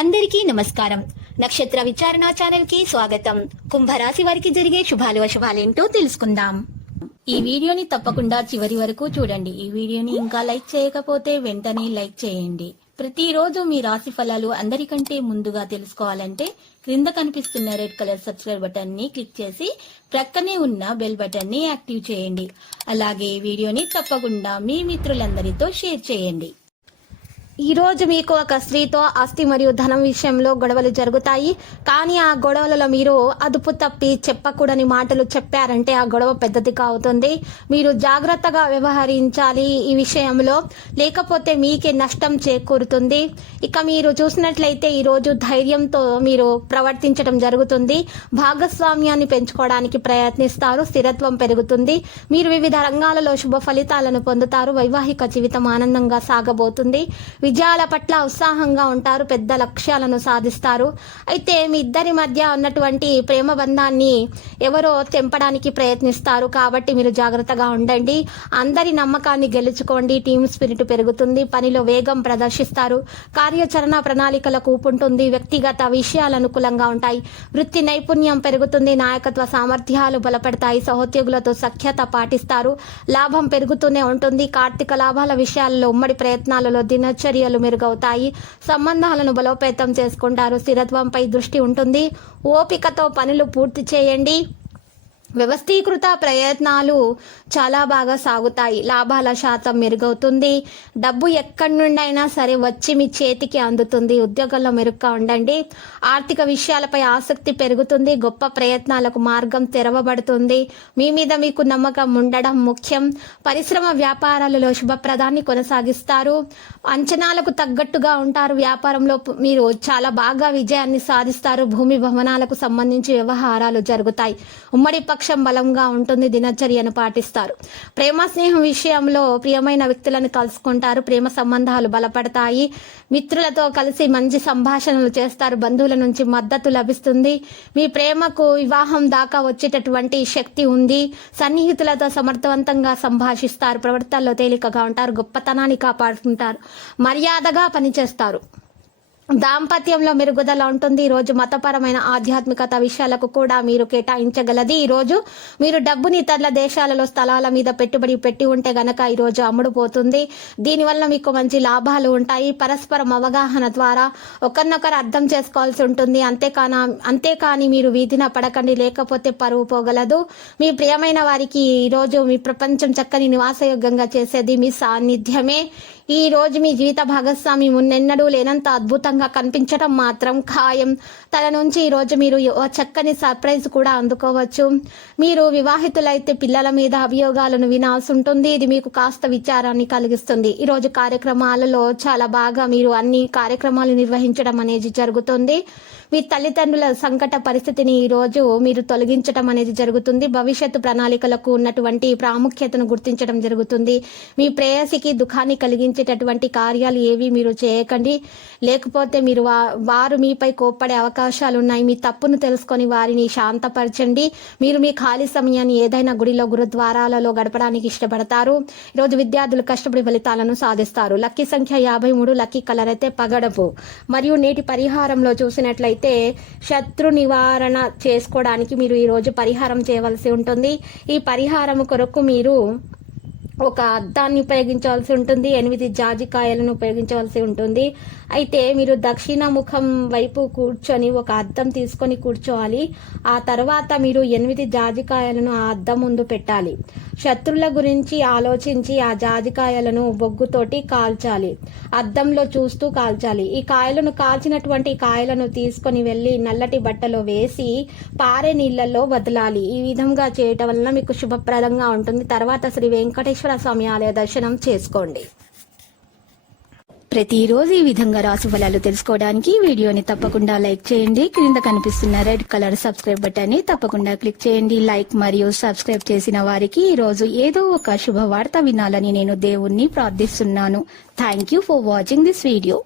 అందరికీ నమస్కారం. నక్షత్ర విచారణ ఛానల్ కి స్వాగతం. కుంభరాశి వారికి జరిగే శుభాలు అశుభాలేంటో తెలుసుకుందాం. ఈ వీడియోని తప్పకుండా చివరి వరకు చూడండి. ఈ వీడియోని ఇంకా లైక్ చేయకపోతే వెంటనే లైక్ చేయండి. ప్రతిరోజు మీ రాశి ఫలాలు అందరికంటే ముందుగా తెలుసుకోవాలంటే క్రింద కనిపిస్తున్న రెడ్ కలర్ సబ్స్క్రైబ్ బటన్ ని క్లిక్ చేసి ప్రక్కనే ఉన్న బెల్ బటన్ ని యాక్టివ్ చేయండి. అలాగే ఈ వీడియోని తప్పకుండా మీ మిత్రులందరితో షేర్ చేయండి. ఈ రోజు మీకు ఒక స్త్రీతో ఆస్తి మరియు ధనం విషయంలో గొడవలు జరుగుతాయి. కానీ ఆ గొడవలలో మీరు అదుపు తప్పి చెప్పకూడని మాటలు చెప్పారంటే ఆ గొడవ పెద్దదిగా అవుతుంది. మీరు జాగ్రత్తగా వ్యవహరించాలి ఈ విషయంలో, లేకపోతే మీకే నష్టం చేకూరుతుంది. ఇక మీరు చూసినట్లయితే ఈ రోజు ధైర్యంతో మీరు ప్రవర్తించడం జరుగుతుంది. భాగస్వామ్యాన్ని పెంచుకోవడానికి ప్రయత్నిస్తారు. స్థిరత్వం పెరుగుతుంది. మీరు వివిధ రంగాలలో శుభ ఫలితాలను పొందుతారు. వైవాహిక జీవితం ఆనందంగా సాగబోతుంది. విజయాల పట్ల ఉత్సాహంగా ఉంటారు. పెద్ద లక్ష్యాలను సాధిస్తారు. అయితే మీ ఇద్దరి మధ్య ఉన్నటువంటి ప్రేమ బంధాన్ని ఎవరో తెంపడానికి ప్రయత్నిస్తారు. కాబట్టి మీరు జాగ్రత్తగా ఉండండి. అందరి నమ్మకాన్ని గెలుచుకోండి. టీమ్ స్పిరిట్ పెరుగుతుంది. పనిలో వేగం ప్రదర్శిస్తారు. కార్యాచరణ ప్రణాళికలకు ఊపుంటుంది. వ్యక్తిగత విషయాలు అనుకూలంగా ఉంటాయి. వృత్తి నైపుణ్యం పెరుగుతుంది. నాయకత్వ సామర్థ్యాలు బలపడతాయి. సహోద్యోగులతో సఖ్యత పాటిస్తారు. లాభం పెరుగుతూనే ఉంటుంది. కార్తీక లాభాల విషయాల్లో ఉమ్మడి ప్రయత్నాలలో దినచర్యలు మెరుగవుతాయి. సంబంధాలను బలోపేతం చేసుకుంటారు. స్థిరత్వంపై దృష్టి ఉంటుంది. ఓపికతో పనులు పూర్తి చేయండి. వ్యవస్థీకృత ప్రయత్నాలు చాలా బాగా సాగుతాయి. లాభాల శాతం మెరుగవుతుంది. డబ్బు ఎక్కడి నుండైనా సరే వచ్చి మీ చేతికి అందుతుంది. ఉద్యోగంలో మెరుగ్గా ఉండండి. ఆర్థిక విషయాలపై ఆసక్తి పెరుగుతుంది. గొప్ప ప్రయత్నాలకు మార్గం తెరవబడుతుంది. మీ మీద మీకు నమ్మకం ఉండడం ముఖ్యం. పరిశ్రమ వ్యాపారాలలో శుభప్రదాన్ని కొనసాగిస్తారు. అంచనాలకు తగ్గట్టుగా ఉంటారు. వ్యాపారంలో మీరు చాలా బాగా విజయాన్ని సాధిస్తారు. భూమి భవనాలకు సంబంధించి వ్యవహారాలు జరుగుతాయి. ఉమ్మడి పక్షం బలంగా ఉంటుంది. దినచర్యను పాటిస్తారు. ప్రేమ స్నేహం విషయంలో ప్రియమైన వ్యక్తులను కలుసుకుంటారు. ప్రేమ సంబంధాలు బలపడతాయి. మిత్రులతో కలిసి మంచి సంభాషణలు చేస్తారు. బంధువుల నుంచి మద్దతు లభిస్తుంది. మీ ప్రేమకు వివాహం దాకా వచ్చేటటువంటి శక్తి ఉంది. సన్నిహితులతో సమర్థవంతంగా సంభాషిస్తారు. ప్రవర్తనలో తేలికగా ఉంటారు. గొప్పతనాన్ని కాపాడుకుంటారు. మర్యాదగా పనిచేస్తారు. దాంపత్యంలో మెరుగుదల ఉంటుంది. ఈ రోజు మతపరమైన ఆధ్యాత్మికత విషయాలకు కూడా మీరు కేటాయించగలది. ఈ రోజు మీరు డబ్బుని ఇతరుల దేశాలలో స్థలాల మీద పెట్టుబడి పెట్టి ఉంటే గనక ఈ రోజు అమ్ముడుపోతుంది. దీనివల్ల మీకు మంచి లాభాలు ఉంటాయి. పరస్పరం అవగాహన ద్వారా ఒకరినొకరు అర్థం చేసుకోవాల్సి ఉంటుంది. అంతేకాని మీరు వీధిన పడకండి, లేకపోతే పరువు పోగలదు. మీ ప్రియమైన వారికి ఈ రోజు మీ ప్రపంచం చక్కని నివాసయోగ్యంగా చేసేది మీ సాన్నిధ్యమే. ఈ రోజు మీ జీవిత భాగస్వామి మున్నెన్నడూ లేనంత అద్భుతంగా కనిపించడం మాత్రం ఖాయం. తన నుంచి ఈ రోజు మీరు చక్కని సర్ప్రైజ్ కూడా అందుకోవచ్చు. మీరు వివాహితులైతే పిల్లల మీద అభియోగాలను వినాల్సి ఉంటుంది. ఇది మీకు కాస్త విచారాన్ని కలిగిస్తుంది. ఈ రోజు కార్యక్రమాలలో చాలా బాగా మీరు అన్ని కార్యక్రమాలు నిర్వహించడం అనేది జరుగుతుంది. మీ తల్లిదండ్రుల సంకట పరిస్థితిని ఈ రోజు మీరు తొలగించడం అనేది జరుగుతుంది. భవిష్యత్తు ప్రణాళికలకు ఉన్నటువంటి ప్రాముఖ్యతను గుర్తించడం జరుగుతుంది. మీ ప్రేయసికి దుఃఖాన్ని కలిగించేటటువంటి కార్యాలు ఏవి మీరు చేయకండి, లేకపోతే మీరు వారు మీపై కోప్పడే అవకాశాలు ఉన్నాయి. మీ తప్పును తెలుసుకొని వారిని శాంతపరచండి. మీరు మీ ఖాళీ సమయాన్ని ఏదైనా గుడిలో గురుద్వారాలలో గడపడానికి ఇష్టపడతారు. ఈరోజు విద్యార్థులు కష్టపడి ఫలితాలను సాధిస్తారు. లక్కీ సంఖ్య 53. లక్కీ కలర్ అయితే పగడపు. మరియు నేటి పరిహారంలో చూసినట్లయితే శత్రు నివారణ చేసుకోవడానికి మీరు ఈ రోజు పరిహారం చేయవలసి ఉంటుంది. ఈ పరిహారం కొరకు మీరు ఒక అద్దాన్ని ఉపయోగించవలసి ఉంటుంది. 8 జాజికాయలను ఉపయోగించవలసి ఉంటుంది. అయితే మీరు దక్షిణ ముఖం వైపు కూర్చొని ఒక అద్దం తీసుకొని కూర్చోవాలి. ఆ తర్వాత మీరు 8 జాజికాయలను ఆ అద్దం ముందు పెట్టాలి. శత్రుల గురించి ఆలోచించి ఆ జాజికాయలను బొగ్గుతోటి కాల్చాలి. అద్దంలో చూస్తూ కాల్చాలి. ఈ కాయలను కాల్చినటువంటి కాయలను తీసుకొని వెళ్లి నల్లటి బట్టలో వేసి పారే నీళ్లలో వదలాలి. ఈ విధంగా చేయటం వలన మీకు శుభప్రదంగా ఉంటుంది. తర్వాత శ్రీ వెంకటేశ్వర స్వామి ఆలయ దర్శనం చేసుకోండి. ప్రతిరోజు ఈ విధంగా రాశి ఫలాలు తెలుసుకోవడానికి వీడియోని తప్పకుండా లైక్ చేయండి. క్రింద కనిపిస్తున్న రెడ్ కలర్ సబ్స్క్రైబ్ బటన్ ని తప్పకుండా క్లిక్ చేయండి. లైక్ మరియు సబ్స్క్రైబ్ చేసిన వారికి ఈ రోజు ఏదో ఒక శుభవార్త వినాలని నేను దేవుణ్ణి ప్రార్థిస్తున్నాను. Thank you for watching this video.